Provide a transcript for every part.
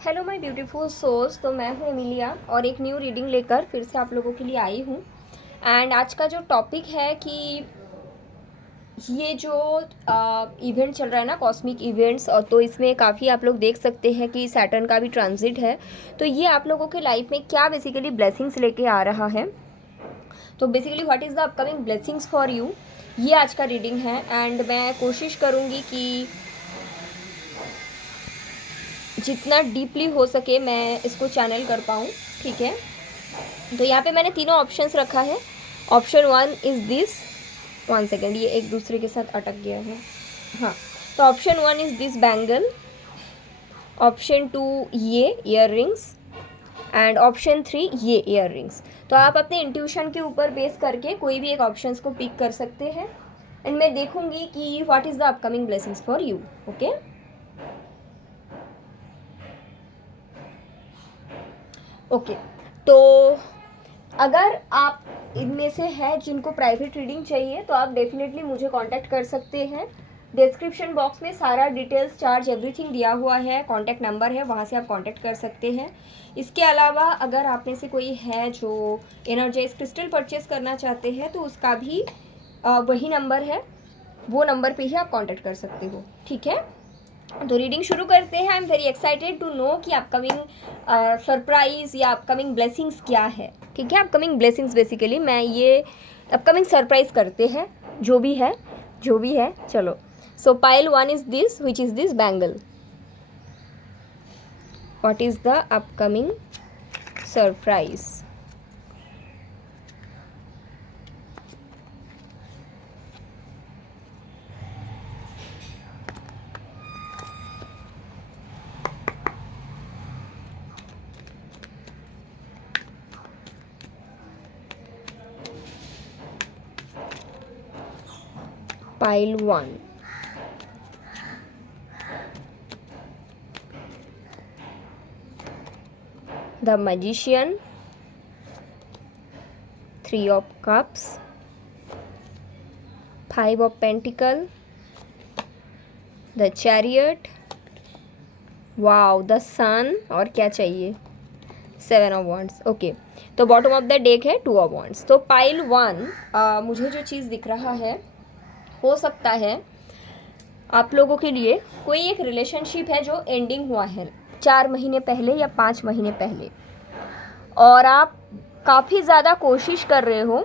Hello my beautiful souls. तो मैं हूँ एमिलिया और एक न्यू रीडिंग लेकर फिर से आप लोगों के लिए आई हूँ। एंड आज का जो टॉपिक है कि ये जो इवेंट चल रहा है ना, कॉस्मिक इवेंट्स, और तो इसमें काफ़ी आप लोग देख सकते हैं कि सैटर्न का भी ट्रांजिट है। तो ये आप लोगों के लाइफ में क्या बेसिकली ब्लेसिंग्स लेके आ रहा है, तो basically what is the upcoming blessings for you, ये आज का रीडिंग है। एंड मैं कोशिश करूँगी कि जितना डीपली हो सके मैं इसको चैनल कर पाऊँ। ठीक है, तो यहाँ पे मैंने तीनों ऑप्शंस रखा है। ऑप्शन 1 इज़ दिस, 1 सेकेंड, ये एक दूसरे के साथ अटक गया है। हाँ, तो option 1 is this bangle, option 2 ये ईयर रिंग्स, एंड ऑप्शन 3 ये ईयर रिंग्स। तो आप अपने इंट्यूशन के ऊपर बेस करके कोई भी एक ऑप्शंस को पिक कर सकते हैं। एंड मैं देखूंगी कि what is the upcoming blessings for you. Okay, okay. तो अगर आप इनमें से है जिनको प्राइवेट रीडिंग चाहिए तो आप डेफिनेटली मुझे कांटेक्ट कर सकते हैं। डिस्क्रिप्शन बॉक्स में सारा डिटेल्स, चार्ज, एवरीथिंग दिया हुआ है, कांटेक्ट नंबर है, वहाँ से आप कांटेक्ट कर सकते हैं। इसके अलावा अगर आप में से कोई है जो एनर्जाइज क्रिस्टल परचेस करना चाहते हैं तो उसका भी वही नंबर है, वो नंबर पे ही आप कांटेक्ट कर सकते हो। ठीक है, तो रीडिंग शुरू करते हैं। I am very excited to know कि अपकमिंग सरप्राइज या अपकमिंग ब्लेसिंग्स क्या है। ठीक है, अपकमिंग ब्लेसिंग्स बेसिकली मैं ये अपकमिंग सरप्राइज करते हैं, जो भी है जो भी है। चलो, सो pile 1 is this, which is this bangle. What is the upcoming surprise? Pile 1, the Magician, 3 of Cups, 5 of Pentacle, the Chariot, wow, the sun, और क्या चाहिए, 7 ऑफ वॉन्ड्स। ओके, तो बॉटम ऑफ द डेक है 2 of wands. तो pile 1, मुझे जो चीज़ दिख रहा है, हो सकता है आप लोगों के लिए कोई एक रिलेशनशिप है जो एंडिंग हुआ है 4 महीने पहले या 5 महीने पहले, और आप काफ़ी ज़्यादा कोशिश कर रहे हो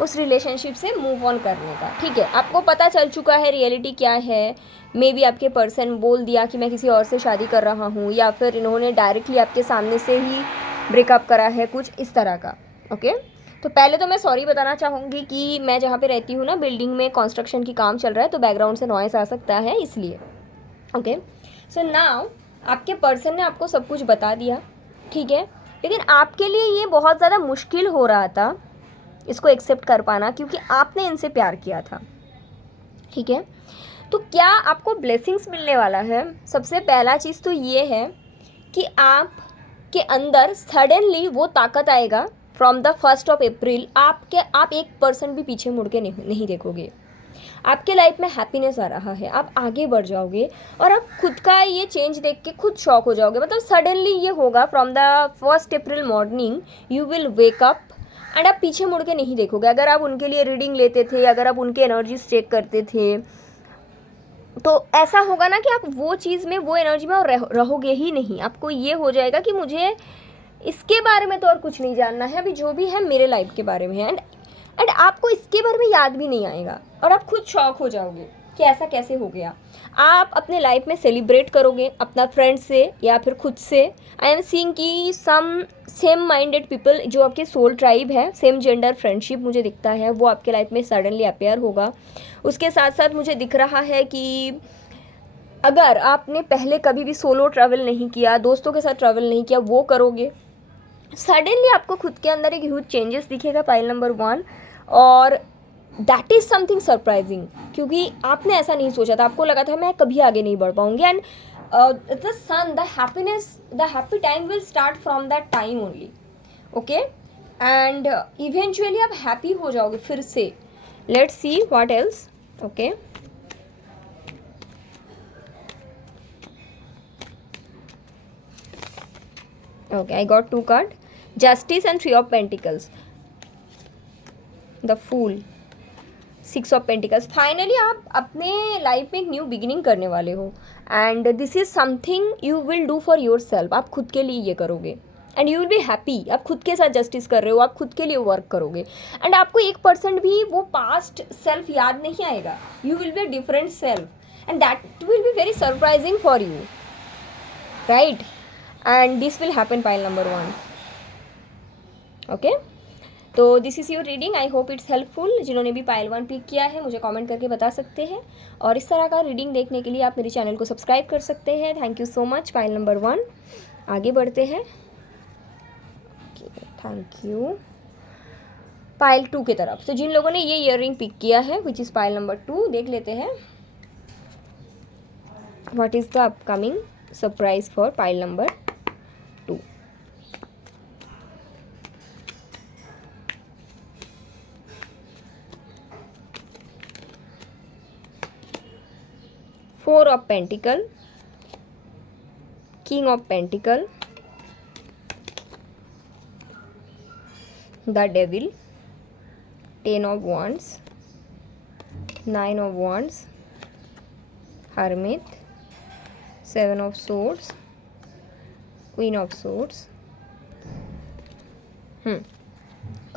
उस रिलेशनशिप से मूव ऑन करने का। ठीक है, आपको पता चल चुका है रियलिटी क्या है। मे बी आपके पर्सन बोल दिया कि मैं किसी और से शादी कर रहा हूँ, या फिर इन्होंने डायरेक्टली आपके सामने से ही ब्रेकअप करा है, कुछ इस तरह का। ओके, तो पहले तो मैं सॉरी बताना चाहूँगी कि मैं जहाँ पे रहती हूँ ना, बिल्डिंग में कंस्ट्रक्शन की काम चल रहा है, तो बैकग्राउंड से नॉइस आ सकता है, इसलिए। ओके, सो नाउ आपके पर्सन ने आपको सब कुछ बता दिया। ठीक है, लेकिन आपके लिए ये बहुत ज़्यादा मुश्किल हो रहा था इसको एक्सेप्ट कर पाना, क्योंकि आपने इनसे प्यार किया था। ठीक है, तो क्या आपको ब्लेसिंग्स मिलने वाला है? सबसे पहला चीज़ तो ये है कि आप के अंदर सडनली वो ताकत आएगा। फ्रॉम द 1 अप्रैल आप 1% भी पीछे मुड़ के नहीं देखोगे। आपके लाइफ में हैप्पीनेस आ रहा है, आप आगे बढ़ जाओगे और आप खुद का ये चेंज देख के खुद शॉक हो जाओगे। मतलब सडनली ये होगा, from the 1 April morning you will wake up and आप पीछे मुड़ के नहीं देखोगे। अगर आप उनके लिए रीडिंग लेते थे, अगर आप उनके एनर्जीज चेक करते थे, तो ऐसा होगा ना कि आप वो चीज़ में, वो एनर्जी में और रहोगे ही नहीं। आपको ये हो जाएगा कि मुझे इसके बारे में तो और कुछ नहीं जानना है, अभी जो भी है मेरे लाइफ के बारे में है। एंड आपको इसके बारे में याद भी नहीं आएगा और आप खुद शॉक हो जाओगे कि ऐसा कैसे हो गया। आप अपने लाइफ में सेलिब्रेट करोगे अपना फ्रेंड से या फिर खुद से। आई एम सीइंग कि सम सेम माइंडेड पीपल, जो आपके सोल ट्राइब है, सेम जेंडर फ्रेंडशिप मुझे दिखता है, वो आपके लाइफ में सडनली अपेयर होगा। उसके साथ साथ मुझे दिख रहा है कि अगर आपने पहले कभी भी सोलो ट्रैवल नहीं किया, दोस्तों के साथ ट्रैवल नहीं किया, वो करोगे। सडनली आपको खुद के अंदर एक ह्यूज चेंजेस दिखेगा, पाइल नंबर 1। और दैट इज़ समथिंग सरप्राइजिंग, क्योंकि आपने ऐसा नहीं सोचा था, आपको लगा था मैं कभी आगे नहीं बढ़ पाऊंगी। And the sun, the happiness, the happy time will start from that time only. Okay, and eventually आप हैप्पी हो जाओगे फिर से। Let's see what else. Okay, Okay, I got 2 card, Justice and 3 of Pentacles, the Fool, 6 of pentacles. Finally आप अपने life में एक new beginning करने वाले हो and this is something you will do for your self. आप खुद के लिए ये करोगे and you will be happy. आप खुद के साथ जस्टिस कर रहे हो, आप खुद के लिए वर्क करोगे एंड आपको 1% भी वो पास्ट सेल्फ याद नहीं आएगा। You will be a different self and that will be very surprising for you, right? And this will happen pile number 1। Okay, तो this is your reading. I hope it's helpful. जिन्होंने भी pile 1 pick किया है मुझे comment करके बता सकते हैं, और इस तरह का रीडिंग देखने के लिए आप मेरे चैनल को सब्सक्राइब कर सकते हैं। Thank you so much. Pile number 1, आगे बढ़ते हैं। Thank you. पाइल 2 की तरफ। तो जिन लोगों ने ये ईयररिंग पिक किया है विच इज़ पाइल नंबर 2, देख लेते हैं what is the upcoming surprise for pile number 2। Four of Pentacle, King of Pentacle, the Devil, 10 of Wands, 9 of Wands, Hermit, 7 of Swords, Queen of Swords।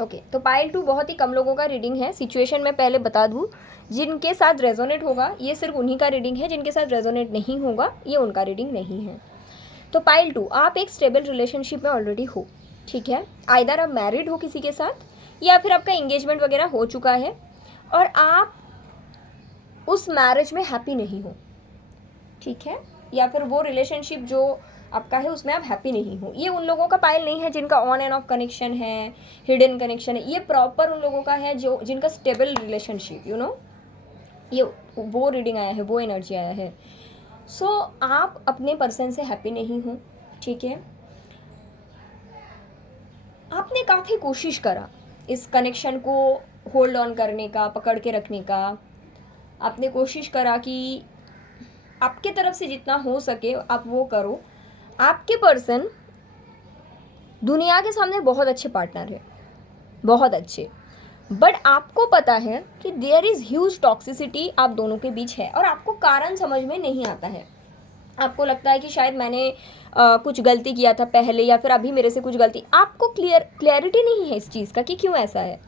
Okay, तो pile 2 बहुत ही कम लोगों का reading है। Situation मैं पहले बता दूँ, जिनके साथ रेजोनेट होगा ये सिर्फ उन्हीं का रीडिंग है, जिनके साथ रेजोनेट नहीं होगा ये उनका रीडिंग नहीं है। तो पाइल 2, आप एक स्टेबल रिलेशनशिप में ऑलरेडी हो, ठीक है? आइदर आप मैरिड हो किसी के साथ या फिर आपका एंगेजमेंट वगैरह हो चुका है और आप उस मैरिज में हैप्पी नहीं हो, ठीक है? या फिर वो रिलेशनशिप जो आपका है उसमें आप हैप्पी नहीं हो। ये उन लोगों का पाइल नहीं है जिनका ऑन एंड ऑफ कनेक्शन है, हिडन कनेक्शन है। ये प्रॉपर उन लोगों का है जो जिनका स्टेबल रिलेशनशिप, यू नो, ये वो रीडिंग आया है, वो एनर्जी आया है। सो आप अपने पर्सन से हैप्पी नहीं हो, ठीक है? आपने काफ़ी कोशिश करा इस कनेक्शन को होल्ड ऑन करने का, पकड़ के रखने का। आपने कोशिश करा कि आपके तरफ से जितना हो सके आप वो करो। आपके पर्सन दुनिया के सामने बहुत अच्छे पार्टनर है, बहुत अच्छे, बट आपको पता है कि देयर इज़ ह्यूज टॉक्सिसिटी आप दोनों के बीच है और आपको कारण समझ में नहीं आता है। आपको लगता है कि शायद मैंने कुछ गलती किया था पहले या फिर अभी मेरे से कुछ गलती, आपको क्लियरिटी नहीं है इस चीज़ का कि क्यों ऐसा है,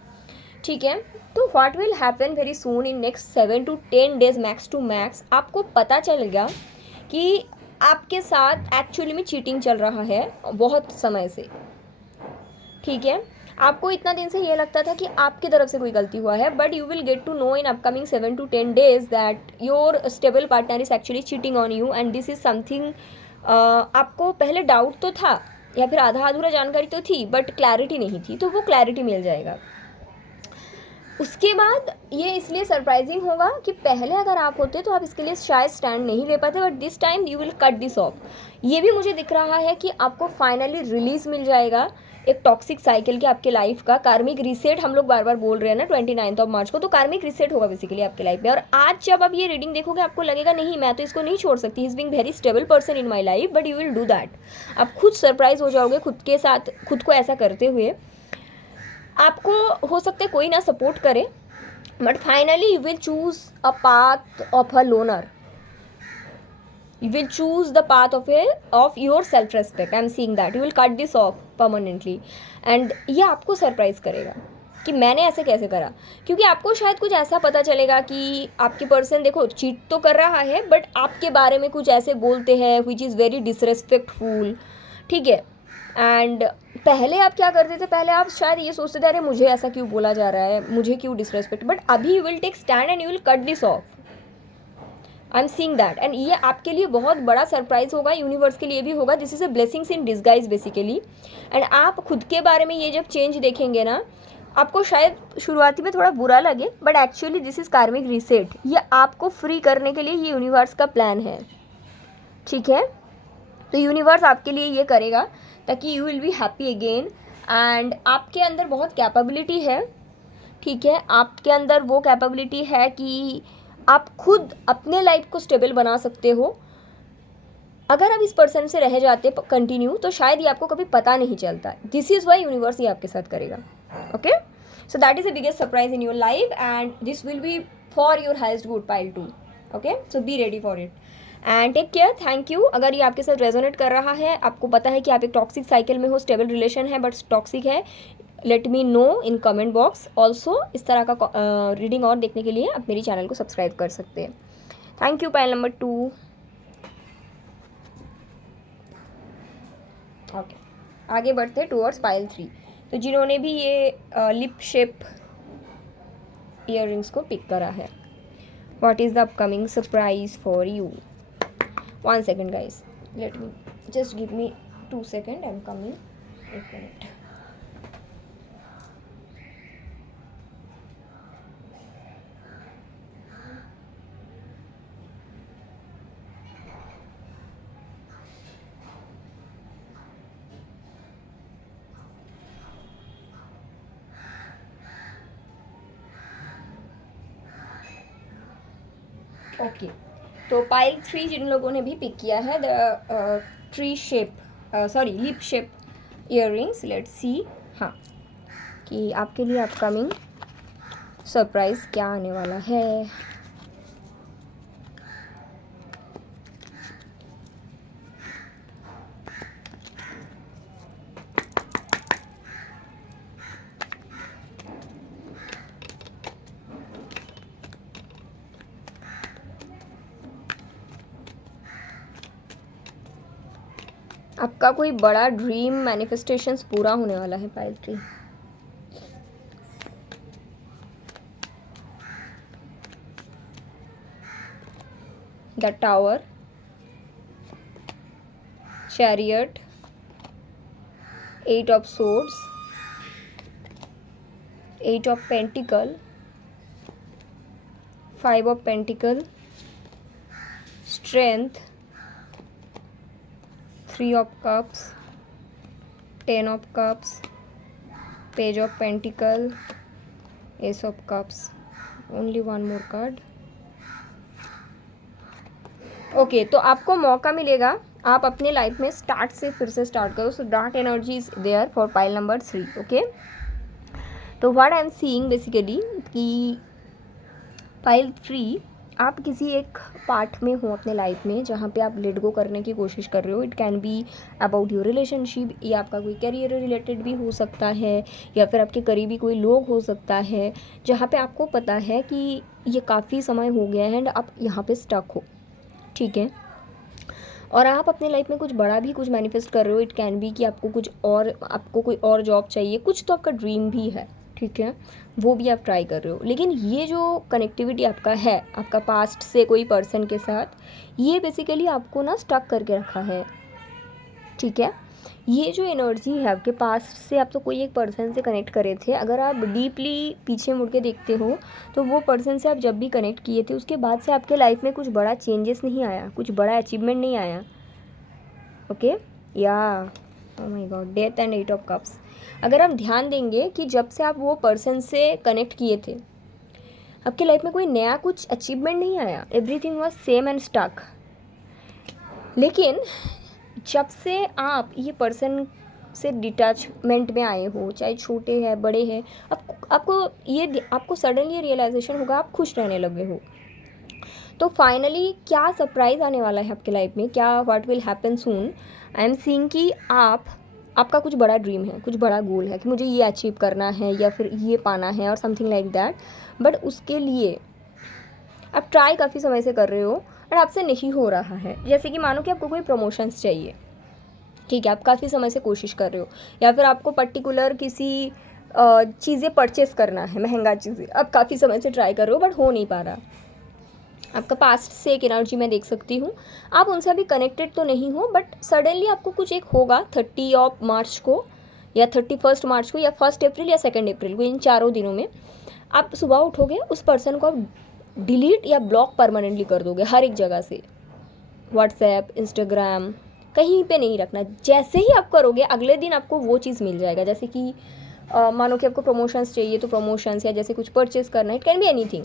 ठीक है? तो what will happen very soon in next 7 to 10 days max to max, आपको पता चलेगा कि आपके साथ एक्चुअली में चीटिंग चल रहा है बहुत समय से, ठीक है? आपको इतना दिन से ये लगता था कि आपकी तरफ से कोई गलती हुआ है, but you will get to know in upcoming 7 to 10 days that your stable partner is actually cheating on you and this is something. आपको पहले डाउट तो था या फिर आधा अधूरा जानकारी तो थी बट क्लैरिटी नहीं थी, तो वो क्लैरिटी मिल जाएगा। उसके बाद ये इसलिए सरप्राइजिंग होगा कि पहले अगर आप होते तो आप इसके लिए शायद स्टैंड नहीं ले पाते, but this time you will cut this of. ये भी मुझे दिख रहा है कि आपको फाइनली रिलीज मिल जाएगा एक टॉक्सिक साइकिल के आपके लाइफ का। कार्मिक रीसेट हम लोग बार बार बोल रहे हैं ना 29 मार्च को, तो कार्मिक रीसेट होगा बेसिकली आपके लाइफ में। और आज जब आप ये रीडिंग देखोगे आपको लगेगा नहीं मैं तो इसको नहीं छोड़ सकती, he is being very stable person in my life, but you will do that. आप खुद सरप्राइज हो जाओगे खुद के साथ, खुद को ऐसा करते हुए। आपको हो सकता है कोई ना सपोर्ट करे, but finally you will choose a path of a loner, you will choose the path of your self respect. I am seeing that you will cut this off permanently and ये आपको surprise करेगा कि मैंने ऐसे कैसे करा, क्योंकि आपको शायद कुछ ऐसा पता चलेगा कि आपके पर्सन देखो चीट तो कर रहा है बट आपके बारे में कुछ ऐसे बोलते हैं विच इज़ वेरी डिसरेस्पेक्टफुल, ठीक है? एंड पहले आप क्या करते थे, पहले आप शायद ये सोचते थे अरे मुझे ऐसा क्यों बोला जा रहा है, मुझे क्यों डिसरेस्पेक्ट, बट अभी you will take stand and you will cut this off. I am seeing that and ये आपके लिए बहुत बड़ा सरप्राइज होगा, यूनिवर्स के लिए भी होगा। This is a blessings in disguise basically. And आप खुद के बारे में ये जब चेंज देखेंगे ना, आपको शायद शुरुआती में थोड़ा बुरा लगे बट एक्चुअली दिस इज़ कार्मिक रीसेट। ये आपको फ्री करने के लिए ये यूनिवर्स का प्लान है, ठीक है? तो यूनिवर्स आपके लिए ये करेगा ताकि you will be happy again. And आपके अंदर बहुत कैपेबिलिटी है, ठीक है? आपके अंदर वो कैपेबिलिटी है कि आप खुद अपने लाइफ को स्टेबल बना सकते हो। अगर आप इस पर्सन से रह जाते कंटिन्यू तो शायद ये आपको कभी पता नहीं चलता. दिस इज़ वाई यूनिवर्स ये आपके साथ करेगा. Okay, so that is the biggest surprise in your life and this will be for your highest good pile 2. Okay, so be ready for it and take care. Thank you. अगर ये आपके साथ resonate कर रहा है, आपको पता है कि आप एक टॉक्सिक साइकिल में हो, स्टेबल रिलेशन है बट टॉक्सिक है, let me know in comment box. Also इस तरह का रीडिंग और देखने के लिए आप मेरी चैनल को सब्सक्राइब कर सकते हैं. Thank you. Pile number 2. Okay, आगे बढ़ते हैं टूवर्ड्स पाइल 3. तो जिन्होंने भी ये लिप शेप ईयररिंग्स को पिक करा है, what is the upcoming surprise for you. 1 second guys, let me just give me 2 seconds. I'm coming. 1 minute. Okay, तो पाइल 3 जिन लोगों ने भी पिक किया है the tree shape lip shape earrings, let's see हाँ कि आपके लिए अपकमिंग सरप्राइज क्या आने वाला है. आपका कोई बड़ा ड्रीम मैनिफेस्टेशंस पूरा होने वाला है pile 3. The tower, chariot, 8 of swords, 8 of pentacle, 5 of pentacle, strength, 3 of cups, 10 of cups, page of pentacle, ace of cups. Only one more card. Okay, तो आपको मौका मिलेगा, आप अपने लाइफ में स्टार्ट से फिर से स्टार्ट करो. So dark energy is there for pile number 3. Okay, तो what I am seeing basically कि पाइल 3 आप किसी एक पार्ट में हो अपने लाइफ में जहाँ पे आप लेट गो करने की कोशिश कर रहे हो. It can be about your relationship, या आपका कोई करियर रिलेटेड भी हो सकता है, या फिर आपके करीबी कोई लोग हो सकता है जहाँ पे आपको पता है कि ये काफ़ी समय हो गया है एंड आप यहाँ पे स्टक हो. ठीक है, और आप अपने लाइफ में कुछ बड़ा भी कुछ मैनिफेस्ट कर रहे हो. इट कैन बी कि आपको कुछ और, आपको कोई और जॉब चाहिए, कुछ तो आपका ड्रीम भी है. ठीक है, वो भी आप ट्राई कर रहे हो. लेकिन ये जो कनेक्टिविटी आपका है आपका पास्ट से कोई पर्सन के साथ, ये बेसिकली आपको ना स्टक करके रखा है. ठीक है, ये जो एनर्जी है आपके पास्ट से, आप तो कोई एक पर्सन से कनेक्ट करे थे. अगर आप डीपली पीछे मुड़ के देखते हो तो वो पर्सन से आप जब भी कनेक्ट किए थे उसके बाद से आपके लाइफ में कुछ बड़ा चेंजेस नहीं आया, कुछ बड़ा अचीवमेंट नहीं आया. ओके, या oh my God, death and 8 of cups. अगर आप ध्यान देंगे कि जब से आप वो पर्सन से कनेक्ट किए थे आपके लाइफ में कोई नया कुछ अचीवमेंट नहीं आया. Everything was same and stuck. लेकिन जब से आप ये पर्सन से डिटैचमेंट में आए हो, चाहे छोटे हैं बड़े हैं, आपको सडनली रियलाइजेशन होगा आप खुश रहने लगे हो. तो फाइनली क्या सरप्राइज़ आने वाला है आपके लाइफ में, क्या what will happen soon. I am seeing कि आपका कुछ बड़ा ड्रीम है, कुछ बड़ा गोल है कि मुझे ये अचीव करना है या फिर ये पाना है और समथिंग लाइक दैट. बट उसके लिए आप ट्राई काफ़ी समय से कर रहे हो और आपसे नहीं हो रहा है. जैसे कि मानो कि आपको कोई प्रमोशंस चाहिए. ठीक है, आप काफ़ी समय से कोशिश कर रहे हो, या फिर आपको पर्टिकुलर किसी चीज़ें परचेस करना है, महंगा चीज़ें, आप काफ़ी समय से ट्राई कर रहे हो बट हो नहीं पा रहा. आपका पास्ट से एक एनर्जी मैं देख सकती हूँ. आप उनसे अभी कनेक्टेड तो नहीं हो बट सडनली आपको कुछ एक होगा 30 ऑफ मार्च को या 31 मार्च को या 1 अप्रैल या 2 अप्रैल को. इन चारों दिनों में आप सुबह उठोगे, उस पर्सन को आप डिलीट या ब्लॉक परमानेंटली कर दोगे हर एक जगह से. व्हाट्सएप, इंस्टाग्राम, कहीं पे नहीं रखना. जैसे ही आप करोगे अगले दिन आपको वो चीज़ मिल जाएगा. जैसे कि मानो कि आपको प्रमोशंस चाहिए तो प्रमोशंस, या जैसे कुछ परचेज करना है, इट कैन बी एनीथिंग,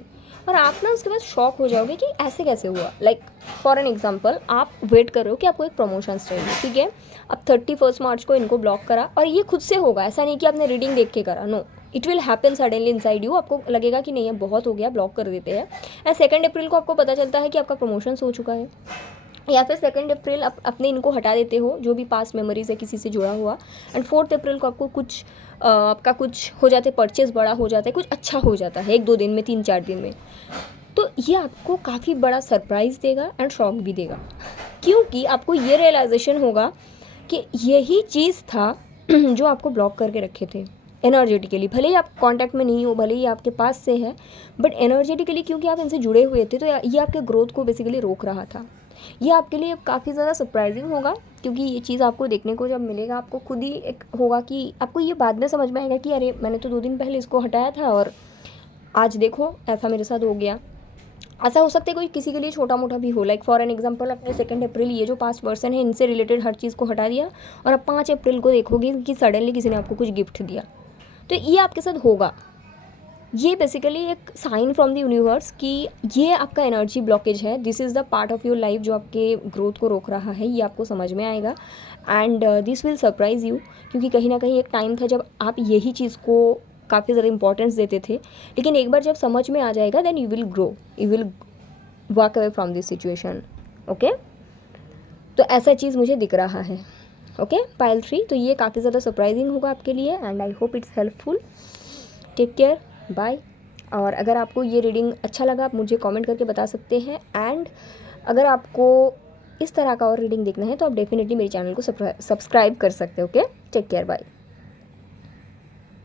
और आप ना उसके बाद शॉक हो जाओगे कि ऐसे कैसे हुआ। लाइक फॉर एन एग्जांपल, आप वेट कर रहे हो कि आपको एक प्रमोशंस चाहिए, ठीक है, अब 31 मार्च को इनको ब्लॉक करा, और ये खुद से होगा, ऐसा नहीं कि आपने रीडिंग देख के करा, no, it will happen suddenly inside you. आपको लगेगा कि नहीं अब बहुत हो गया, ब्लॉक कर देते हैं, एंड 2 अप्रैल को आपको पता चलता है कि आपका प्रमोशंस हो चुका है, या फिर 2 अप्रैल आप अपने इनको हटा देते हो जो भी पास्ट मेमोरीज है किसी से जुड़ा हुआ, एंड 4 अप्रैल को आपको कुछ आपका कुछ हो जाता है, परचेज बड़ा हो जाता है, कुछ अच्छा हो जाता है 1-2 दिन में, 3-4 दिन में, तो ये आपको काफ़ी बड़ा सरप्राइज़ देगा एंड शॉक भी देगा, क्योंकि आपको ये रियलाइजेशन होगा कि यही चीज़ था जो आपको ब्लॉक करके रखे थे एनर्जेटिकली। भले ही आप कांटेक्ट में नहीं हो, भले ही आपके पास से है, बट एनर्जेटिकली क्योंकि आप इनसे जुड़े हुए थे, तो ये आपके ग्रोथ को बेसिकली रोक रहा था। ये आपके लिए काफ़ी ज़्यादा सरप्राइजिंग होगा, क्योंकि ये चीज़ आपको देखने को जब मिलेगा, आपको खुद ही एक होगा कि आपको ये बाद में समझ में आएगा कि अरे मैंने तो 2 दिन पहले इसको हटाया था और आज देखो ऐसा मेरे साथ हो गया। ऐसा हो सकता है कोई किसी के लिए छोटा मोटा भी हो, लाइक फॉर एन एग्जांपल, अपने 2 अप्रैल ये जो पास्ट पर्सन है इनसे रिलेटेड हर चीज़ को हटा दिया, और अब 5 अप्रैल को देखोगे कि सडनली किसी ने आपको कुछ गिफ्ट दिया, तो ये आपके साथ होगा। ये बेसिकली एक साइन फ्रॉम द यूनिवर्स कि ये आपका एनर्जी ब्लॉकेज है, this is the part of your life जो आपके ग्रोथ को रोक रहा है, ये आपको समझ में आएगा, and this will surprise you, क्योंकि कहीं ना कहीं एक टाइम था जब आप यही चीज़ को काफ़ी ज़्यादा इंपॉर्टेंस देते थे, लेकिन एक बार जब समझ में आ जाएगा then you will grow, you will walk away from this situation. Okay, तो ऐसा चीज़ मुझे दिख रहा है। ओके, पाइल 3, तो ये काफ़ी ज़्यादा सरप्राइजिंग होगा आपके लिए, and I hope it's helpful. Take care, bye. और अगर आपको ये रीडिंग अच्छा लगा आप मुझे कमेंट करके बता सकते हैं, एंड अगर आपको इस तरह का और रीडिंग देखना है तो आप डेफिनेटली मेरे चैनल को सब्सक्राइब कर सकते हो। Okay, take care, bye.